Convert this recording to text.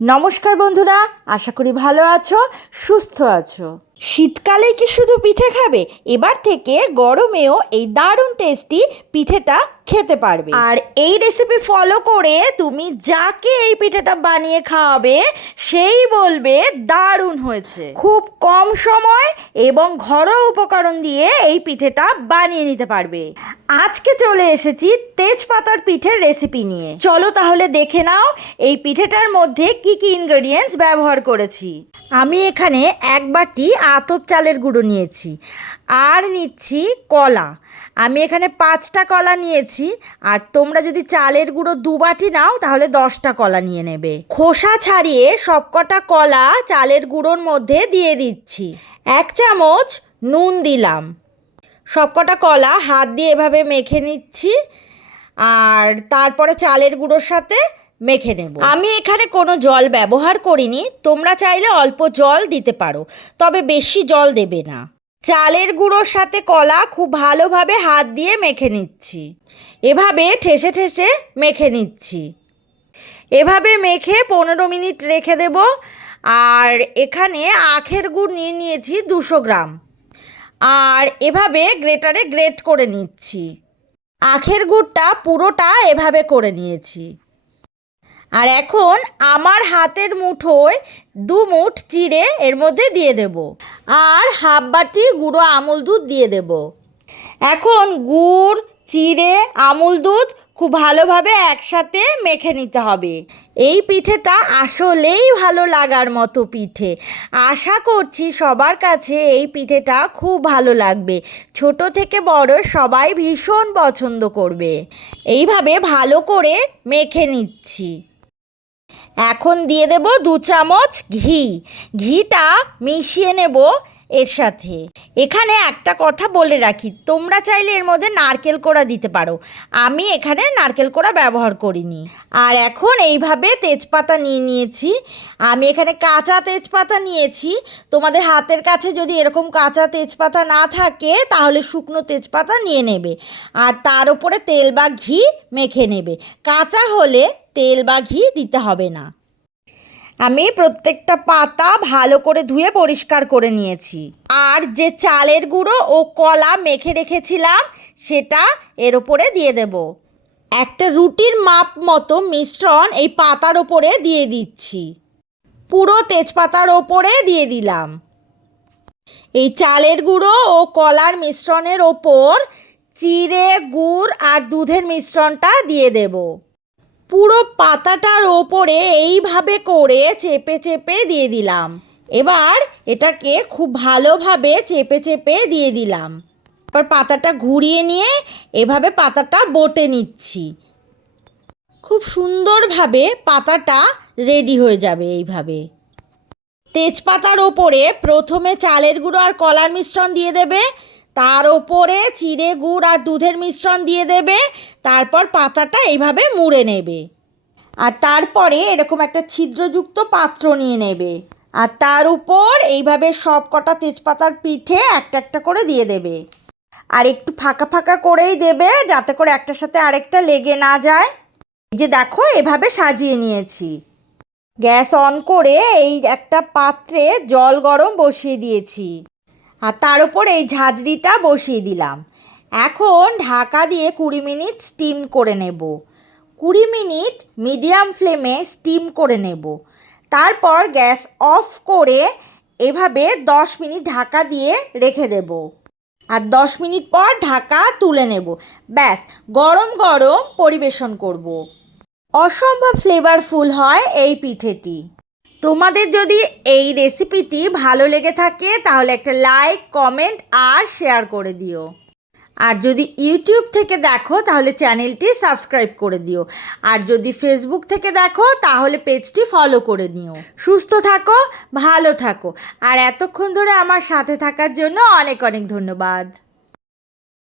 নমস্কার বন্ধুরা, আশা করি ভালো আছো, সুস্থ আছো। শীতকালে কি শুধু পিঠে খাবে? এবার থেকে গরমেও এই দারুণ টেস্টি পিঠেটা খেতে পারবে। আর এই রেসিপি ফলো করে তুমি যাকে এই পিঠেটা বানিয়ে খাওয়াবে সেই বলবে দারুণ হয়েছে। খুব কম সময় এবং ঘরোয়া উপকরণ দিয়ে এই পিঠেটা বানিয়ে নিতে পারবে। আজকে চলে এসেছি তেজপাতার পিঠের রেসিপি নিয়ে। চলো তাহলে দেখে নাও এই পিঠেটার মধ্যে কি কি ইনগ্রেডিয়েন্টস ব্যবহার করেছি। আমি এখানে এক বাটি আতপ চালের গুঁড়ো নিয়েছি আর নিচ্ছি কলা। আমি এখানে 5টা কলা নিয়েছি, আর তোমরা যদি চালের গুঁড়ো 2 বাটি নাও তাহলে 10টা কলা নিয়ে নেবে। খোসা ছাড়িয়ে সবকটা কলা চালের গুঁড়োর মধ্যে দিয়ে দিচ্ছি। 1 চামচ নুন দিলাম। সবকটা কলা হাত দিয়ে এভাবে মেখে নিচ্ছি, আর তারপরে চালের গুঁড়োর সাথে মেখে নেব। আমি এখানে কোনো জল ব্যবহার করিনি, তোমরা চাইলে অল্প জল দিতে পারো, তবে বেশি জল দেবে না। চালের গুঁড়োর সাথে কলা খুব ভালোভাবে হাত দিয়ে মেখে নিচ্ছি। এভাবে ঠেসে ঠেসে মেখে নিচ্ছি। এভাবে মেখে 15 মিনিট রেখে দেব। আর এখানে আখের গুড় নিয়ে নিয়েছি 200 গ্রাম, আর এভাবে গ্রেটারে গ্রেট করে নিচ্ছি। আখের গুড়টা পুরোটা এভাবে করে নিয়েছি। আর এখন আমার হাতের মুঠোয় 2 মুঠ চিড়ে এর মধ্যে দিয়ে দেব, আর হাফ বাটি গুঁড়ো আমুল দুধ দিয়ে দেব। এখন গুড়, চিড়ে, আমুল দুধ খুব ভালোভাবে একসাথে মেখে নিতে হবে। এই পিঠেটা আসলেই ভালো লাগার মতো পিঠে। আশা করছি সবার কাছে এই পিঠেটা খুব ভালো লাগবে। ছোট থেকে বড় সবাই ভীষণ পছন্দ করবে। এইভাবে ভালো করে মেখে নিচ্ছি। এখন দিয়ে দেব 2 চামচ ঘি। ঘিটা মিশিয়ে নেব এর সাথে। এখানে একটা কথা বলে রাখি, তোমরা চাইলে এর মধ্যে নারকেল কোড়া দিতে পারো, আমি এখানে নারকেল কোড়া ব্যবহার করিনি। আর এখন এইভাবে তেজপাতা নিয়ে নিয়েছি। আমি এখানে কাঁচা তেজপাতা নিয়েছি। তোমাদের হাতের কাছে যদি এরকম কাঁচা তেজপাতা না থাকে তাহলে শুকনো তেজপাতা নিয়ে নেবে, আর তার উপরে তেল বা ঘি মেখে নেবে। কাঁচা হলে তেল বা ঘি দিতে হবে না। আমি প্রত্যেকটা পাতা ভালো করে ধুয়ে পরিষ্কার করে নিয়েছি। আর যে চালের গুঁড়ো ও কলা মেখে রেখেছিলাম সেটা এর ওপরে দিয়ে দেব। একটা রুটির মাপ মতো মিশ্রণ এই পাতার ওপরে দিয়ে দিচ্ছি। পুরো তেজপাতার ওপরে দিয়ে দিলাম। এই চালের গুঁড়ো ও কলার মিশ্রণের ওপর চিড়ে, গুড় আর দুধের মিশ্রণটা দিয়ে দেব। পুরো পাতাটার ওপরে এইভাবে করে চেপে চেপে দিয়ে দিলাম। এবার এটাকে খুব ভালোভাবে চেপে চেপে দিয়ে দিলাম। এবার পাতাটা ঘুরিয়ে নিয়ে এভাবে পাতাটা বটে নিচ্ছি। খুব সুন্দরভাবে পাতাটা রেডি হয়ে যাবে। এইভাবে তেজপাতার ওপরে প্রথমে চালের গুঁড়ো আর কলার মিশ্রণ দিয়ে দেবে, তার ওপরে চিড়ে, গুড় আর দুধের মিশ্রণ দিয়ে দেবে, তারপর পাতাটা এইভাবে মুড়ে নেবে। আর তারপরে এরকম একটা ছিদ্রযুক্ত পাত্র নিয়ে নেবে, আর তার উপর এইভাবে সব কটা তেজপাতার পিঠে একটা একটা করে দিয়ে দেবে। আর একটু ফাঁকা ফাঁকা করেই দেবে, যাতে করে একটার সাথে আরেকটা লেগে না যায়। এই যে দেখো, এভাবে সাজিয়ে নিয়েছি। গ্যাস অন করে এই একটা পাত্রে জল গরম বসিয়ে দিয়েছি, আর তার উপর এই ঝাঁঝরিটা বসিয়ে দিলাম। এখন ঢাকা দিয়ে 20 মিনিট স্টিম করে নেব। 20 মিনিট মিডিয়াম ফ্লেমে স্টিম করে নেব। তারপর গ্যাস অফ করে এভাবে 10 মিনিট ঢাকা দিয়ে রেখে দেব, আর 10 মিনিট পর ঢাকা তুলে নেব। ব্যাস, গরম গরম পরিবেশন করব। অসম্ভব ফ্লেভারফুল হয় এই পিঠেটি। তোমাদের যদি এই রেসিপিটি ভালো লেগে থাকে তাহলে একটা লাইক, কমেন্ট আর শেয়ার করে দিও। আর যদি ইউটিউব থেকে দেখো তাহলে চ্যানেলটি সাবস্ক্রাইব করে দিও। আর যদি ফেসবুক থেকে দেখো তাহলে পেজটি ফলো করে নিও। সুস্থ থাকো, ভালো থাকো, আর এতক্ষণ ধরে আমার সাথে থাকার জন্য অনেক অনেক ধন্যবাদ।